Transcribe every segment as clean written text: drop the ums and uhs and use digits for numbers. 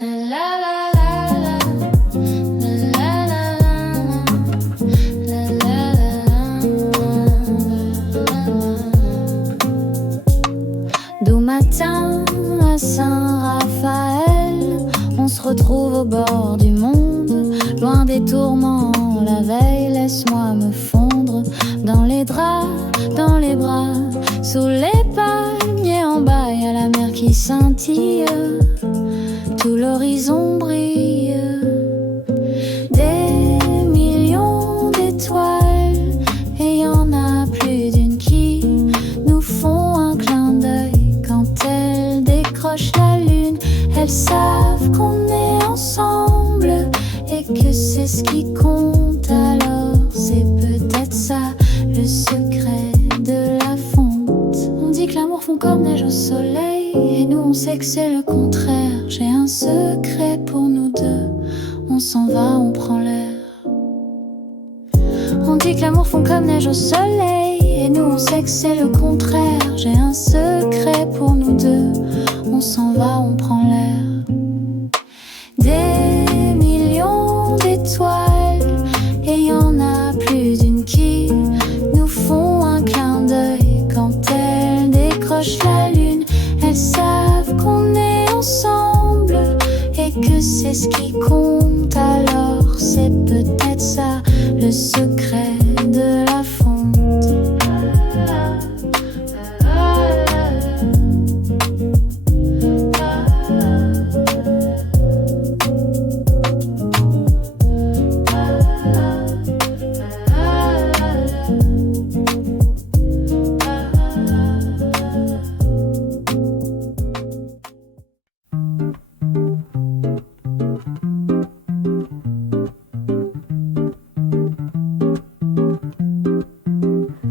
D'où matin à Saint-Raphaël, on se retrouve au bord du monde, loin des tourments. La veille, laisse-moi me fondre dans les draps, dans les bras, sous les palmes et en bas, y a la mer qui scintille, tout l'horizon brille. Des millions d'étoiles, et y en a plus d'une qui nous font un clin d'œil quand elles décrochent la lune. Elles savent qu'on est ensemble et que c'est ce qui compte. Alors c'est peut-être ça le secret de la fonte. On dit que l'amour fond comme neige au soleil, et nous on sait que c'est le contraire. J'ai un secret pour nous deux, on s'en va, on prend l'air. On dit que l'amour fond comme neige au soleil, et nous on sait que c'est le contraire. J'ai un secret pour nous deux, on s'en va, on prend l'air. Des millions d'étoiles, et y en a plus d'une qui nous font un clin d'œil quand elles décrochent la lune. Elles savent qu'on est ensemble et que c'est ce qui compte. Alors c'est peut-être ça le secret de la fonte.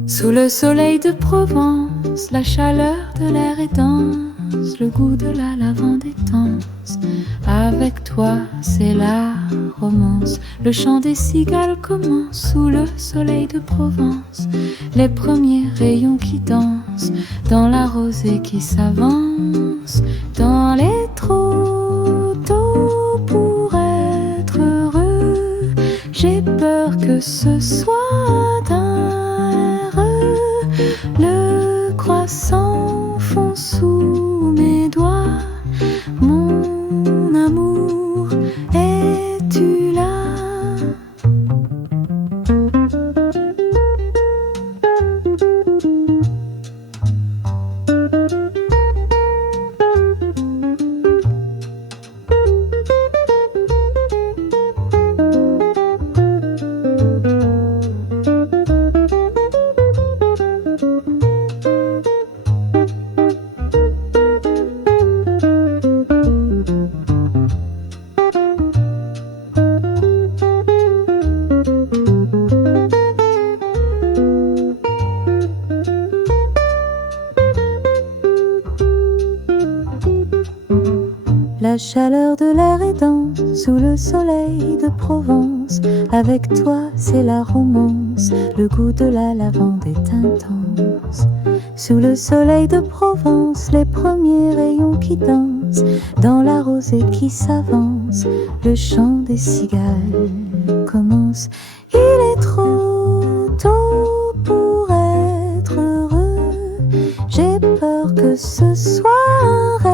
Sous le soleil de Provence, la chaleur de l'air est dense, le goût de la lavande est dense. Avec toi, c'est la romance, le chant des cigales commence. Sous le soleil de Provence, les premiers rayons qui dansent, dans la rosée qui s'avance, dans les trous d'eau pour être heureux. J'ai peur que ce soit le croissant fond sous mes doigts. Mon amour, es-tu là? La chaleur de l'air est dense, sous le soleil de Provence. Avec toi, c'est la romance, le goût de la lavande est intense. Sous le soleil de Provence, les premiers rayons qui dansent, dans la rosée qui s'avance, le chant des cigales commence. Il est trop tôt pour être heureux, j'ai peur que ce soit un rêve.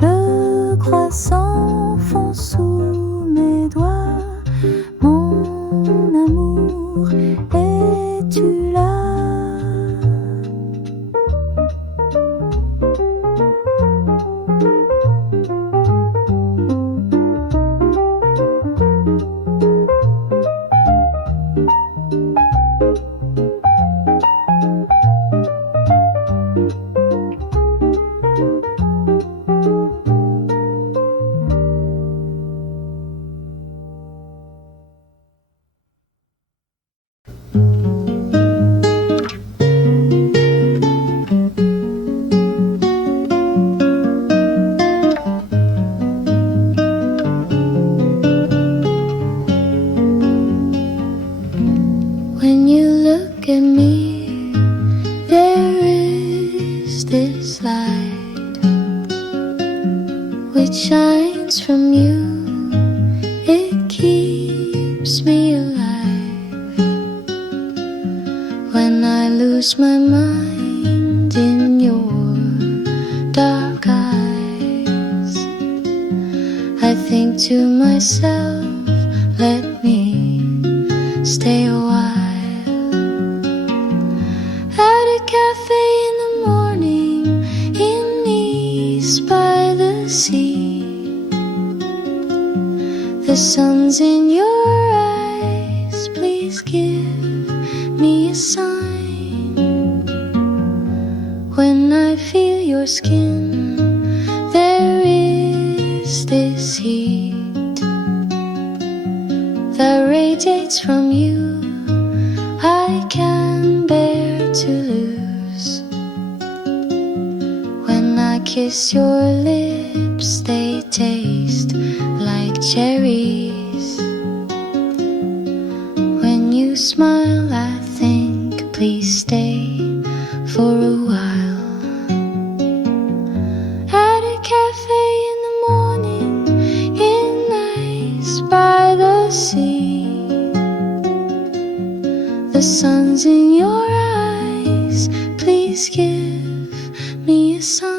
Le croissant fond sous mes doigts. Mon amour, es-tu là? It shines from you, it keeps me alive. When I lose my mind in your dark eyes, I think to myself, let me stay a while. At a cafe in the morning in Nice by the sea, the sun's in your eyes, please give me a sign. When I feel your skin, there is this heat that radiates from you, I can bear to lose. When I kiss your lips, they taste like cherries. When you smile, I think, please stay for a while. At a cafe in the morning in Nice by the sea, the sun's in your eyes, please give me a sign.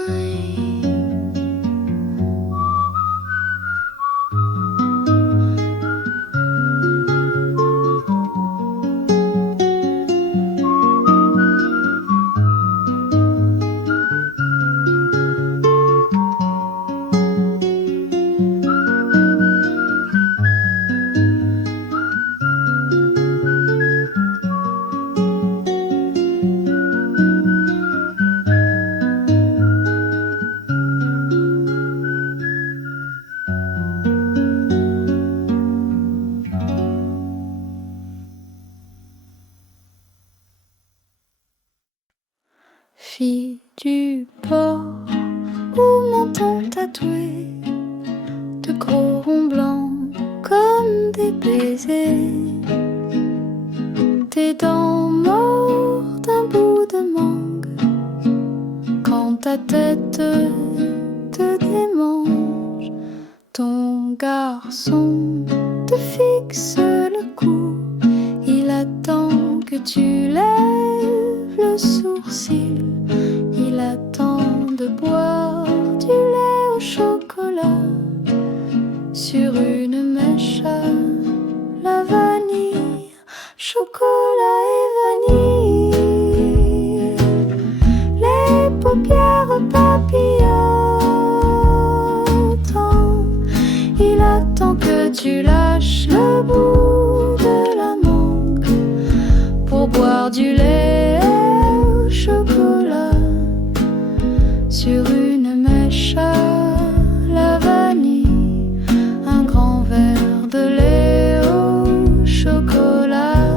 Fille du port, où menton tatoué de gros ronds blancs comme des baisers, tes dents mortes d'un bout de mangue, quand ta tête te démange, ton garçon te fixe le cou, il attend que tu lèves le sourcil. Il attend de boire du lait au chocolat sur une mèche à la vanille, chocolat et vanille. Les paupières papillotant, il attend que tu lâches le bout de la mangue pour boire du lait au chocolat sur une mèche à la vanille, un grand verre de lait au chocolat.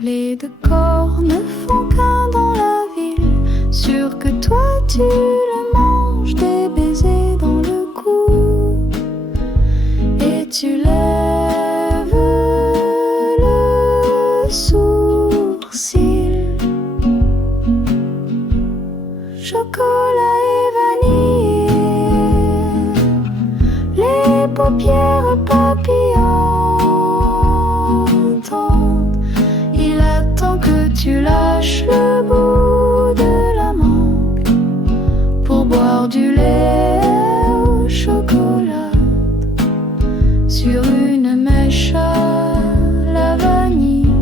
Les deux corps ne font qu'un dans la ville, sûr que toi tu le manges, des baisers dans le cou, et tu lèves le sourcil. Chocolat et vanille, les paupières papillotantes, il attend que tu lâches le bout de la mangue pour boire du lait au chocolat sur une mèche à la vanille,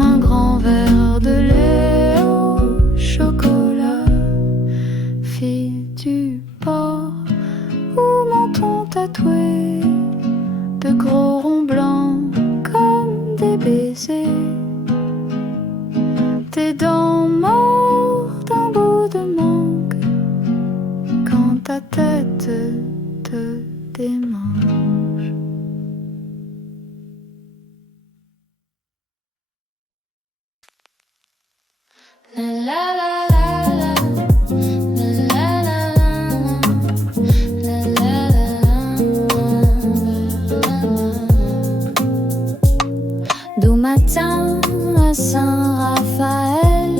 un grand verre de lait au chocolat. Fille du port, où menton tatoué de gros ronds blancs comme des baisers, tes dents mortes d'un bout de mangue, quand ta tête te démange. La la la. Matin à Saint-Raphaël,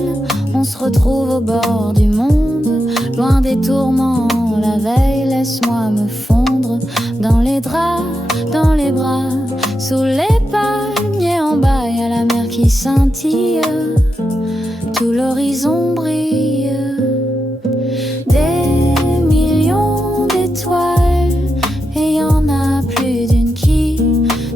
on se retrouve au bord du monde, loin des tourments, la veille, laisse-moi me fondre dans les draps, dans les bras, sous les palmiers en bas, y a la mer qui scintille, tout l'horizon brille. Des millions d'étoiles, et y en a plus d'une qui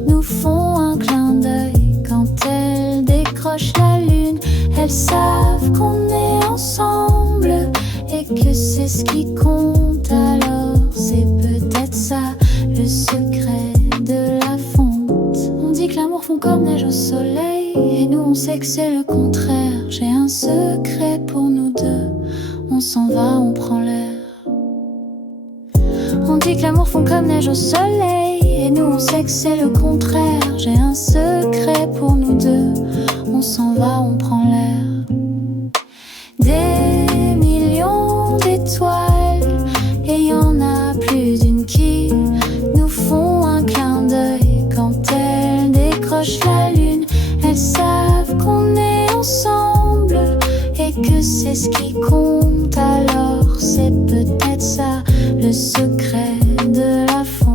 nous font un clin d'œil quand elles décrochent la lune. Elles savent qu'on est ensemble et que c'est ce qui compte, alors c'est peut-être ça le secret de la fonte. On dit que l'amour fond comme neige au soleil, et nous on sait que c'est le contraire. J'ai un secret pour nous deux, on s'en va, on prend l'air. On dit que l'amour fond comme neige au soleil, et nous on sait que c'est le contraire. J'ai un secret pour nous deux, on s'en va, on prend l'air. Des millions d'étoiles, et y en a plus d'une qui nous font un clin d'œil quand elles décrochent la lune. Elles savent qu'on est ensemble et que c'est ce qui compte, alors c'est peut-être ça le secret de la fonte.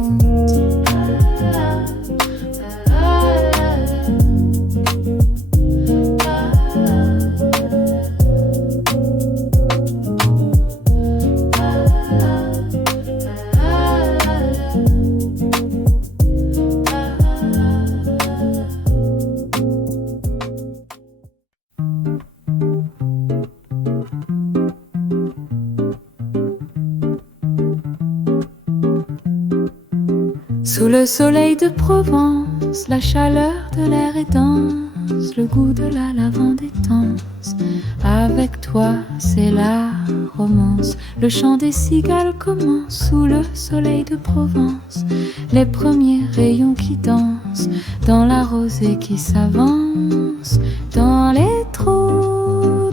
Sous le soleil de Provence, la chaleur de l'air est dense, le goût de la lavande est tense. Avec toi, c'est la romance, le chant des cigales commence. Sous le soleil de Provence, les premiers rayons qui dansent, dans la rosée qui s'avance, dans les trottoirs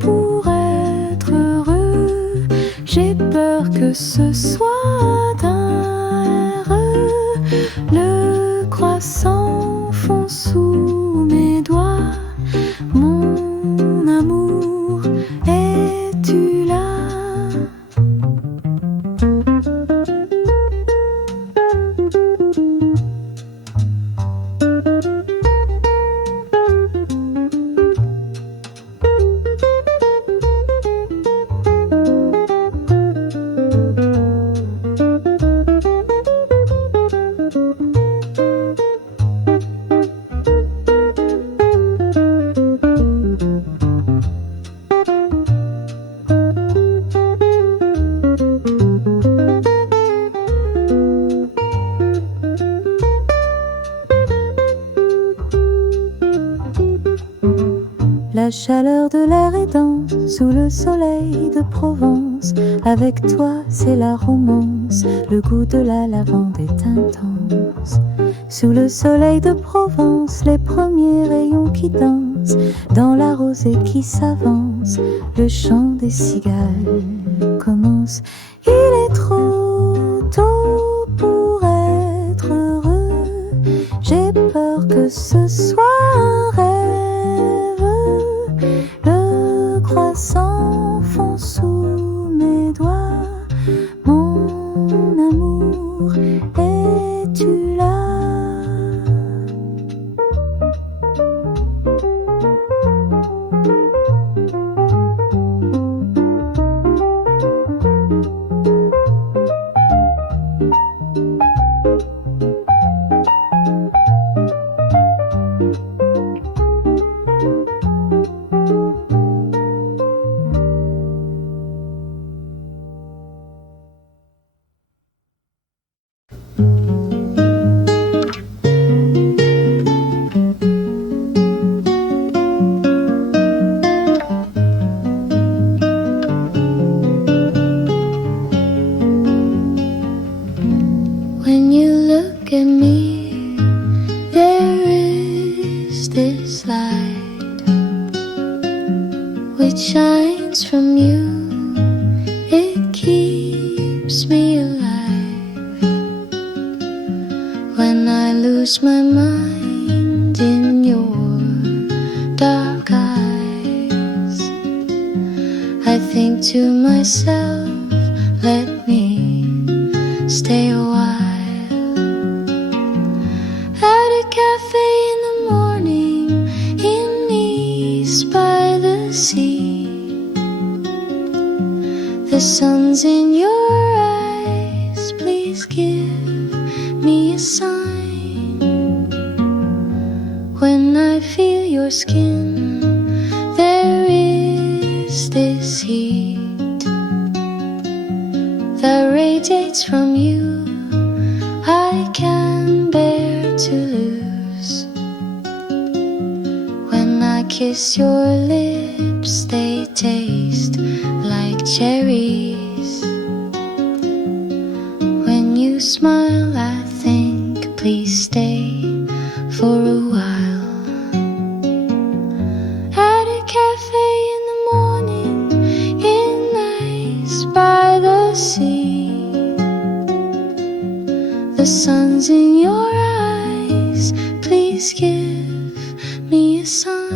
pour être heureux. J'ai peur que ce soit le croissant fond sous mes doigts. Mon amour, es-tu là? La chaleur de l'air est dense, sous le soleil de Provence. Avec toi, c'est la romance, le goût de la lavande est intense. Sous le soleil de Provence, les premiers rayons qui dansent, dans la rosée qui s'avance, le chant des cigales commence. Il est trop tôt pour être heureux, j'ai peur que ce soit un rêve. Le croissant fond sous mes doigts. Mon amour, es-tu là? When you look at me, there is this light which shines from you. It keeps me alive when I lose my mind in your dark eyes. I think to myself, let me stay a while at a cafe in the morning in Nice by the sea. The sun's in your eyes, please give me a sign. When I feel your skin, there is this heat that radiates from you, I can bear to lose. When I kiss your lips, they taste like cherries. When you smile, I think, please stay for a while at a cafe in the morning in Nice by the sea. The sun's in your eyes, please give me a sign.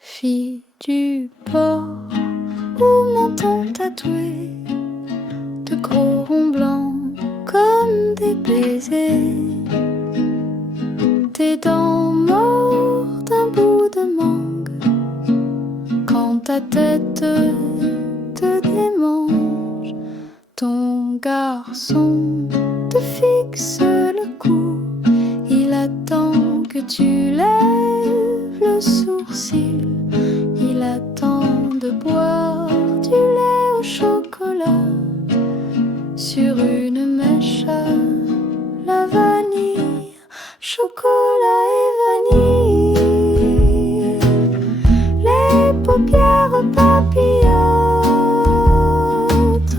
Fille du port au menton tatoué, de gros ronds blancs comme des baisers, tes dents mortes d'un bout de mangue, quand ta tête te démange, ton garçon te fixe le cou, il attend que tu lèves le sourcil. Il attend de boire du lait au chocolat sur une mèche à la vanille, chocolat et vanille. Les paupières papillotantes,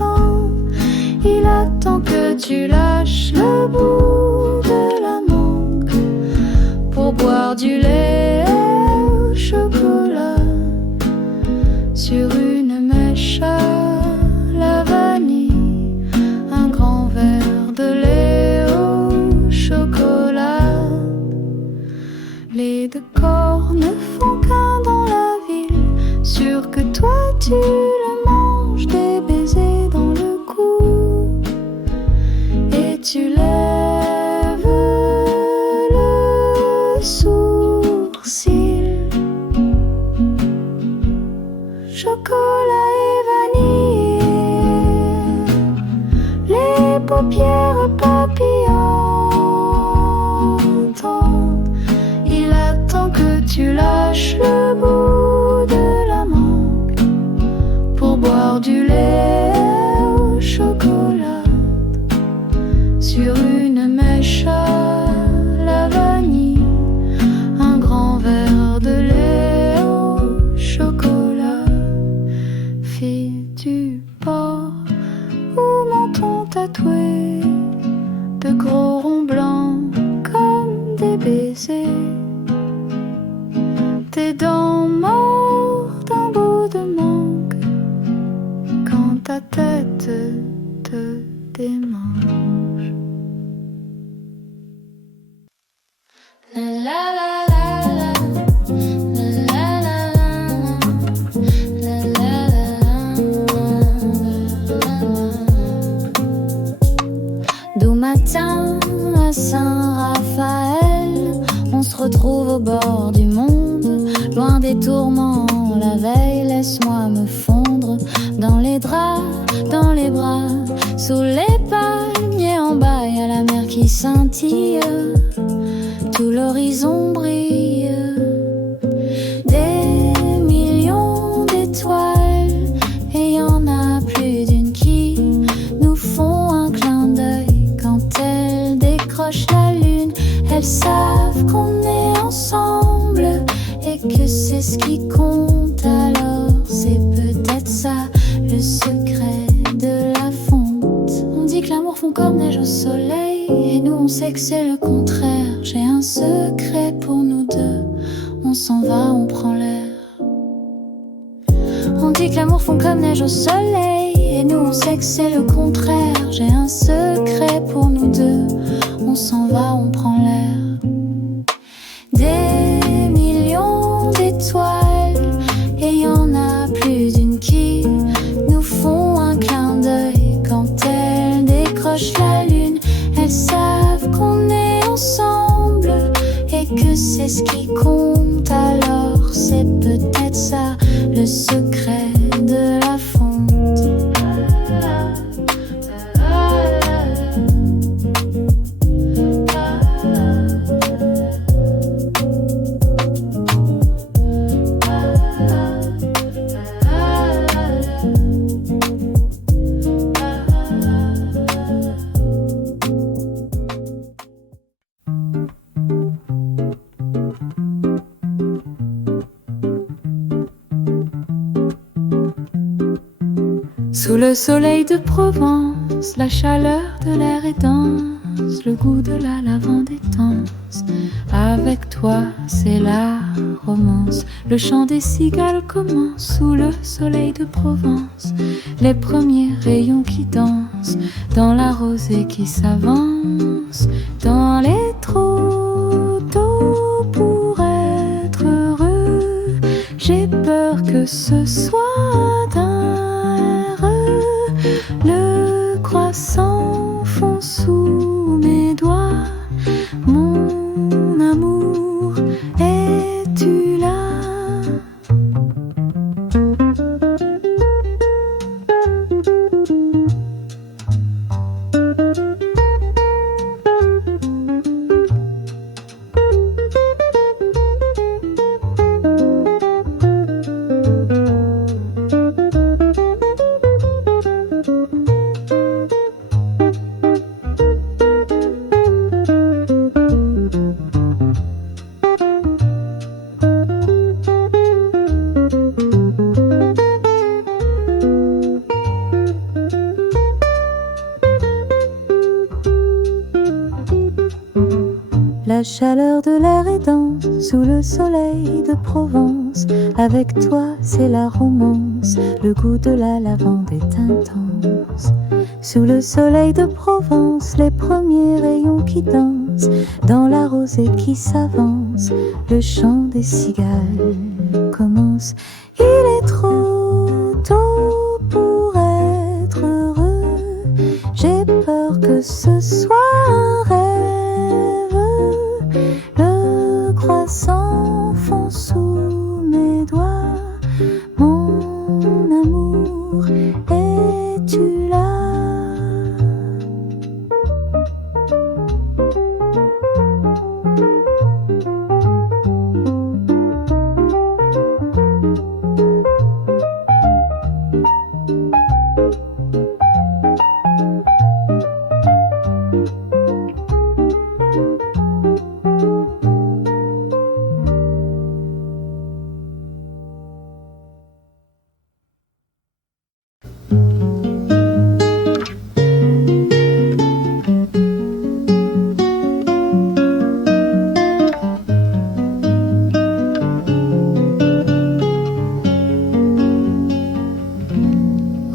il attend que tu lâches le bout de la mangue pour boire du lait au chocolat sur une mèche à la vanille, un grand verre de lait au chocolat. Les deux corps ne font qu'un dans la ville, sûr que toi tu le manges, des baisers dans le cou, et tu lèves le sourcil. Chocolat et vanille, les paupières papillotantes, il attend que tu lâches le bout de la mangue pour boire du lait au chocolat sur une mèche à la vanille, un grand verre de lait au chocolat. Fille du port au menton tatoué, de gros ronds blancs comme des baisers, tes dents mortes d'un bout de mangue, quand ta tête te démange. La la la. Matin à Saint-Raphaël, on se retrouve au bord du monde, loin des tourments. La veille, laisse-moi me fondre dans les draps, dans les bras, sous les palmiers en bas, y a la mer qui scintille, tout l'horizon brille, des millions d'étoiles, et y en a plus d'une qui nous font un clin d'œil quand elles c'est ce qui compte, alors c'est peut-être ça le secret de la fonte. On dit que l'amour fond comme neige au soleil, et nous on sait que c'est le contraire. J'ai un secret pour nous deux, on s'en va, on prend l'air. On dit que l'amour fond comme neige au soleil, et nous on sait que c'est le contraire. J'ai un secret pour nous deux, on s'en va, on prend l'air. Des millions d'étoiles, et y en a plus d'une qui nous font un clin d'œil quand elles décrochent la lune. Elles savent qu'on est ensemble et que c'est ce qui compte, alors c'est peut-être ça le secret de la fonte. Sous le soleil de Provence, la chaleur de l'air est dense, le goût de la lavande est tense. Avec toi, c'est la romance, le chant des cigales commence. Sous le soleil de Provence, les premiers rayons qui dansent, dans la rosée qui s'avance, dans les trottoirs pour être heureux. J'ai peur que ce soit le croissant fond sous mes doigts. Mon amour, es-tu là? La chaleur de l'air est dense, sous le soleil de Provence. Avec toi, c'est la romance, le goût de la lavande est intense. Sous le soleil de Provence, les premiers rayons qui dansent, dans la rosée qui s'avance, le chant des cigales commence. Il est trop tôt pour être heureux, j'ai peur que ce soit un rêve. Le croissant fond sous mes doigts. Mon amour, es-tu là?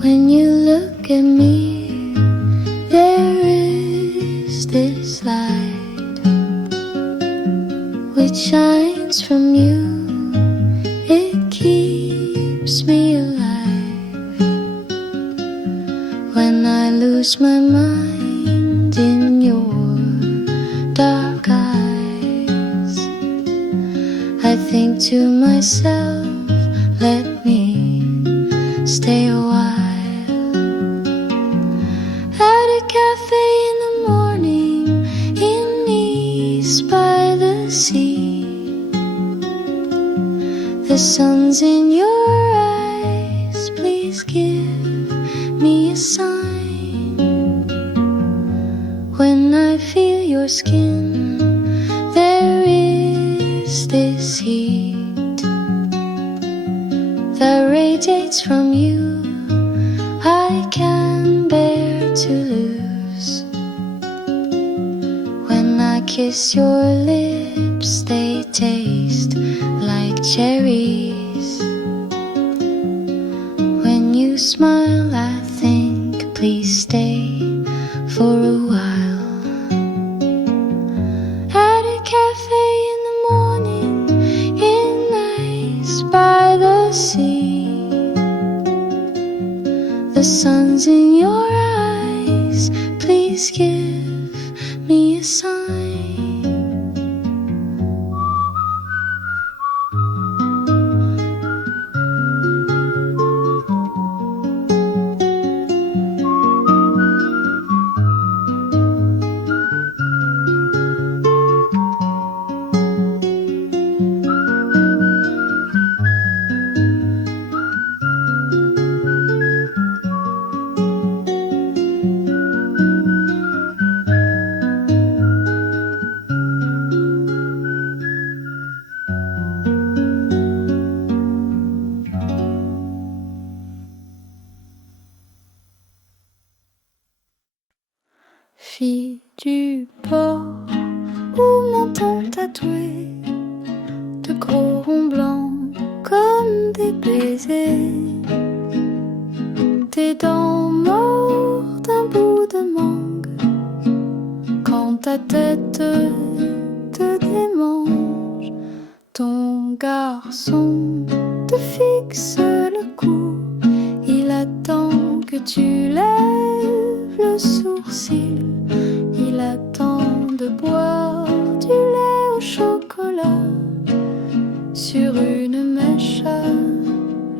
When you look at me, there is this light which shines from you. It keeps me alive when I lose my mind in your dark eyes. I think to myself, let me stay a while. At a cafe in the morning in Nice by the sea. The sun's in your eyes, please give me a sign. When I feel your skin, there is this heat. that radiates from you, I can bear to lose. When I kiss your lips, they taste like cherries. When you smile, I think, please stay for a while. At a cafe in the morning, in Nice by the sea, the sun's in your eyes, please give me a sign. Fille du port, où menton tatoué de gros ronds blancs comme des baisers, tes dents mortes d'un bout de mangue, quand ta tête te démange, ton garçon te fixe le cou, il attend que tu lèves le sourcil. Il attend de boire du lait au chocolat sur une mèche à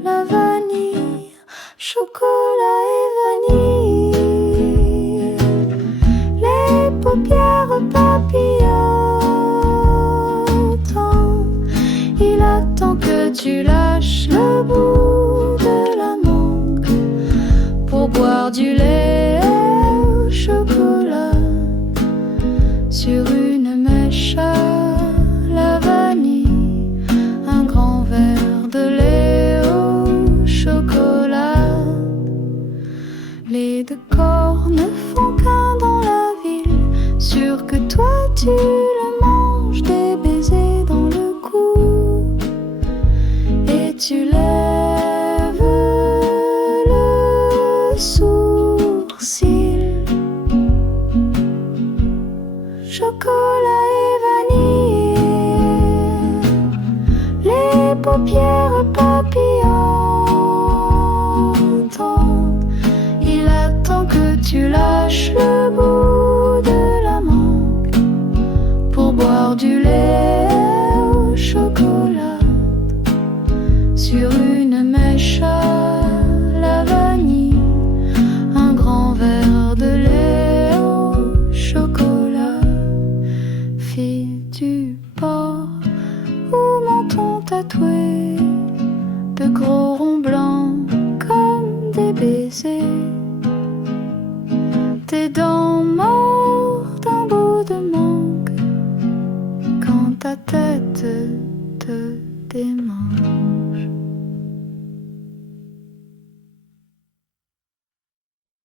la vanille, chocolat et vanille. Les paupières papillotant, il attend que tu lâches le bout de la mangue pour boire du lait au chocolat sur une mèche à la vanille, un grand verre de lait au chocolat. Les deux corps ne font qu'un dans la ville, sûr que toi tu le manges, des baisers dans le cou, et tu lèves le sourcil. Chocolat et vanille, les paupières papillotantes, il attend que tu lâches le bout de la mangue pour boire du lait au chocolat sur une mèche à la vanille, un grand verre de lait au chocolat. Fille du port, où menton tatoué de gros ronds blancs comme des baisers, tes dents mortes d'un bout de mangue, quand ta tête te démange.